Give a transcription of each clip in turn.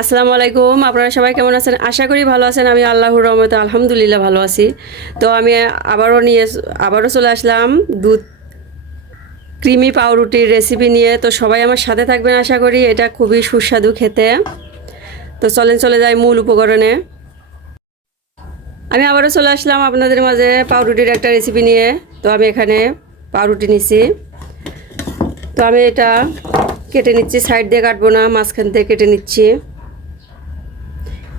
আসসালামু আলাইকুম। আপনারা সবাই কেমন আছেন? আশা করি ভালো আছেন। আমি আল্লাহর রহমতে আলহামদুলিল্লাহ ভালো আছি। তো আমি আবারও চলে আসলাম দুধ ক্রিমি পাউরুটির রেসিপি নিয়ে। তো সবাই আমার সাথে থাকবেন আশা করি। এটা খুবই সুস্বাদু খেতে। তো চলে যাই মূল উপকরণে। আমি আবারও চলে আসলাম আপনাদের মাঝে পাউরুটির একটা রেসিপি নিয়ে। তো আমি এখানে পাউরুটি নিছি। তো আমি এটা কেটে নিচ্ছি, সাইড দিয়ে কাটবো না, মাঝখান থেকে কেটে নিচ্ছি।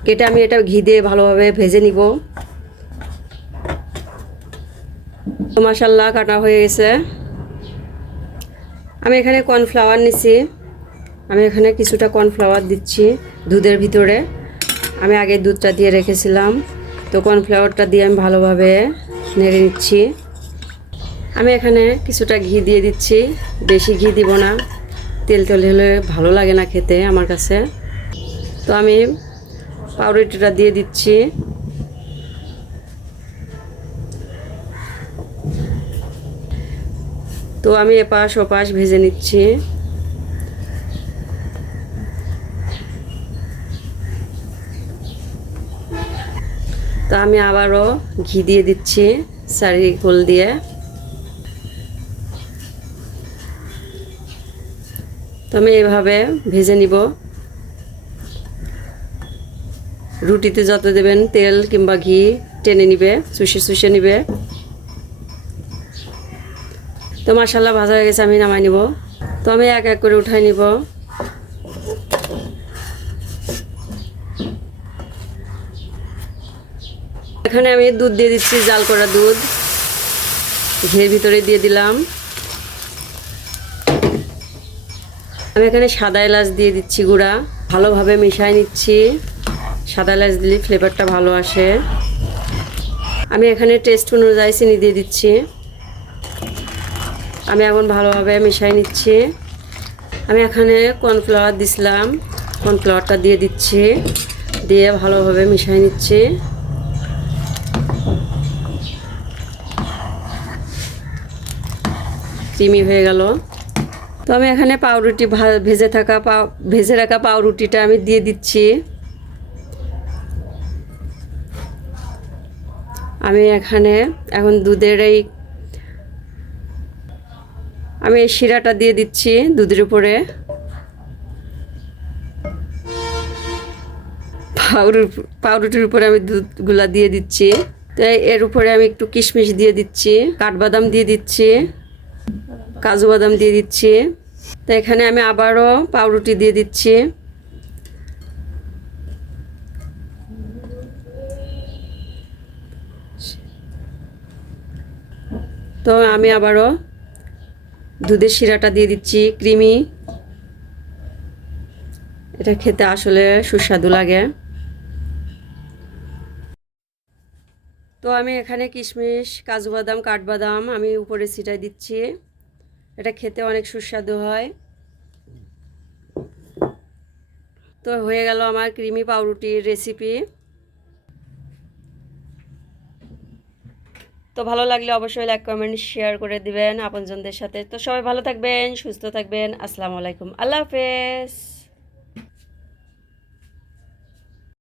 কেটে আমি এটা ঘি দিয়ে ভালোভাবে ভেজে নিব। তো মাশাল্লাহ কাটা হয়ে গেছে। আমি এখানে কর্নফ্লাওয়ার নিছি। আমি এখানে কিছুটা কর্নফ্লাওয়ার দিচ্ছি দুধের ভিতরে। আমি আগে দুধটা দিয়ে রেখেছিলাম। তো কর্নফ্লাওয়ারটা দিয়ে আমি ভালোভাবে নেড়ে নিচ্ছি। আমি এখানে কিছুটা ঘি দিয়ে দিচ্ছি, বেশি ঘি দিব না, তেল তেল হলে ভালো লাগে না খেতে আমার কাছে। তো আমি পাউরুটিটা দিয়ে দিচ্ছি। তো আমি এপাশ ওপাশ ভেজে নিচ্ছি। তো আমি আবারও ঘি দিয়ে দিচ্ছি চারিকোল দিয়ে। তো আমি এভাবে ভেজে নিব। রুটিতে যত দেবেন তেল কিংবা ঘি টেনে নিবে, চুষে নিবে। তো মাশাল্লাহ ভাজা হয়ে গেছে, আমি নামাই নিব। তো আমি এক এক করে উঠাই নিব। এখানে আমি দুধ দিয়ে দিচ্ছি, জাল করা দুধ ঘিয়ের ভিতরে দিয়ে দিলাম। আমি এখানে সাদা এলাচ দিয়ে দিচ্ছি গুঁড়া, ভালোভাবে মিশাই নিচ্ছি। সাদা এলাচ দিলে ফ্লেভারটা ভালো আসে। আমি এখানে টেস্ট অনুযায়ী চিনি দিয়ে দিচ্ছি। আমি এখন ভালোভাবে মিশাই নিচ্ছি। আমি এখানে কর্নফ্লাওয়ার দিছিলাম, কর্নফ্লাওয়ারটা দিয়ে দিচ্ছি, দিয়ে ভালোভাবে মিশাই নিচ্ছি। ক্রিমি হয়ে গেল। তো আমি এখানে পাউরুটি ভেজে রাখা পাউরুটিটা আমি দিয়ে দিচ্ছি। আমি এখানে এখন আমি এই শিরাটা দিয়ে দিচ্ছি দুধের উপরে। পাউরুটির উপরে আমি দুধগুলা দিয়ে দিচ্ছি। তো এর উপরে আমি একটু কিশমিশ দিয়ে দিচ্ছি, কাঠবাদাম দিয়ে দিচ্ছি, কাজু বাদাম দিয়ে দিচ্ছি। তো এখানে আমি আবারও পাউরুটি দিয়ে দিচ্ছি। তো আমি আবারও দুধের শিরাটা দিয়ে দিচ্ছি, ক্রিমি। এটা খেতে আসলে সুস্বাদু লাগে। তো আমি এখানে কিশমিশ, কাজু বাদাম, কাঠবাদাম আমি উপরে ছিটাই দিচ্ছি। এটা খেতে অনেক সুস্বাদু হয়। তো হয়ে গেল আমার ক্রিমি পাউরুটির রেসিপি। তো ভালো লাগলে অবশ্যই লাইক কমেন্ট শেয়ার করে দিবেন আপনজনদের সাথে। তো সবাই ভালো থাকবেন, সুস্থ থাকবেন। আসসালামু আলাইকুম, আল্লাহ হাফেজ।